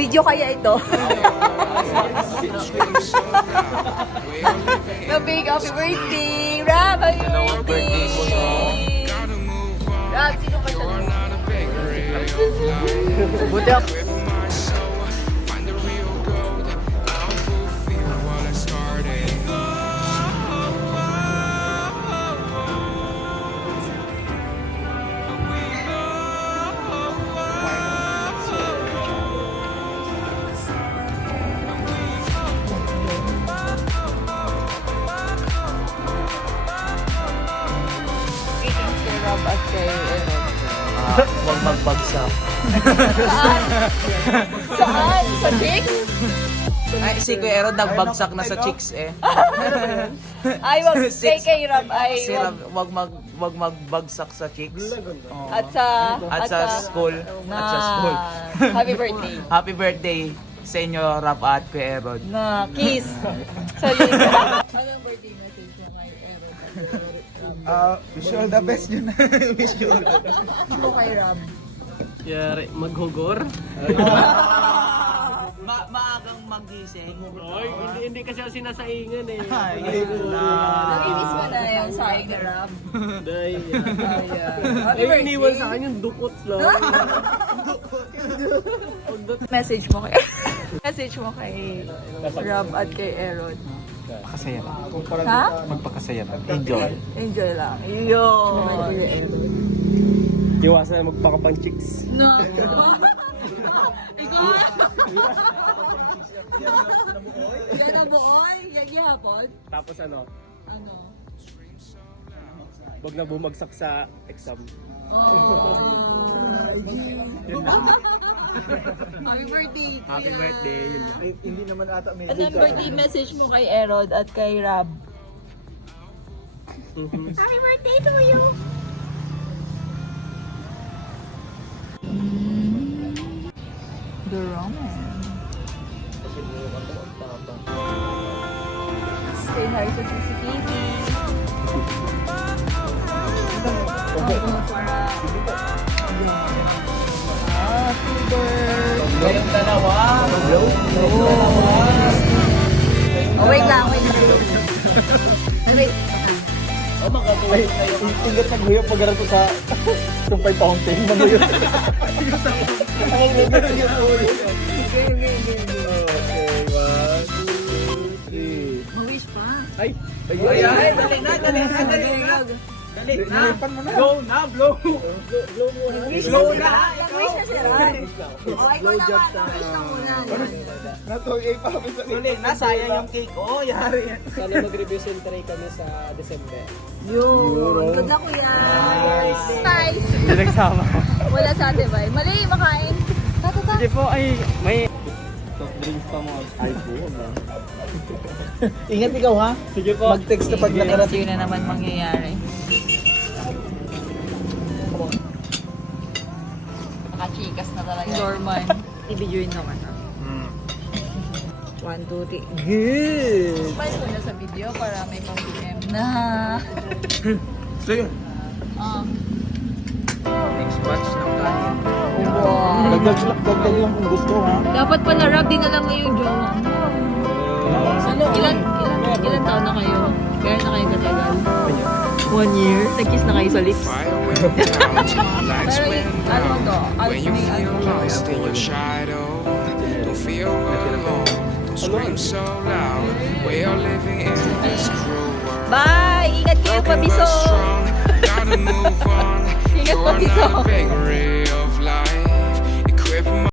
Video kaya ito? Big happy birthday! Rob, happy birthday! Rob, sino ka siya? Buti ako. Rob at kay Erod. Huwag magbagsak. Saan? Sa chicks? Ay, si Kuya Erod nagbagsak na sa chicks eh. Ay, wag. Kay Rob ay Si Rob, wag magbagsak sa chicks. Oo. At sa school. At sa school. Happy birthday. Happy birthday sa inyo, Rob at Kuya Erod. Na kiss. Sa liga. Anong birthday message mo kay Erod? Wish you all the best yun. Wish you all the best. Mo kay Rob. Yari, maghugor? Maagang magising. Ay, hindi kasi ako sinasaingan eh. Namimiss mo na yung sayang ni Rob. Day. Happy Ay, iniwan birthday. sa akin yung dukot lang. Message mo kay Message mo kay Rob at kay Erod. Pakasaya lang. Ha? Magpakasaya lang. Enjoy. Enjoy lang. Yun. Iwasan na magpakapang chicks. No. Ikaw. Yan ang bukoy. Yan gihapon. Tapos ano, Ano? wag na bumagsak sa exam. Oh. Happy birthday. Happy birthday. Yun lang. Ay, hindi naman ata may Anong birthday message mo kay Erod at kay Rob? Happy birthday to you! The romance. Say hi sa CCTV. Kayong dalawa. Oh, wait lang. Wait. Ay, tingkat naghuyap pag-aral ko sa tumpay fountain. Manghuyap. Ang lugar yung ulit. Okay, 1, 2, 3. Mawish pa. Ay, Ay, dali na. Dali na. Nilipan mo na. blow na, blow. Mag-wish Blow na na. siya. Oh, ikaw naman. Mag-wish na muna. Natugay pa kami sa Dali na, sayang yung cake. Oh, yari. Sana mag-revision try kami sa December. Yun. Ganda ko yan. Nice. Hindi nagsama. Wala sa atin ba? Mali, makain. Tata. Sige po, ay, may... soft drinks pa mo. Ay po. Ingat ikaw ha. Sige po. Mag-text na pag nakarating. Yun na naman mangyayari. Nakachikas na talaga. Dorman. I-videoin naman ah. 1, 2, 3. Good! Smile ko na sa video para may pang-PM na. So yun. Next batch ng kanin. Wow. Dagdag lang kung gusto ha. Dapat pala rap din na lang ngayong jowa mo. Ilan taon na kayo? Kaya na kayo katagal? 1 year? Nag-kiss na kayo sa lips? Pero yung, ano to? Alos may ano. Lost in your shadow, don't feel alone. Don't scream so loud. We are living in this cruel world. Bye! Ingat kayo, Broken but pabiso! strong, gotta move on. Ingat, You're pabiso! not a beggar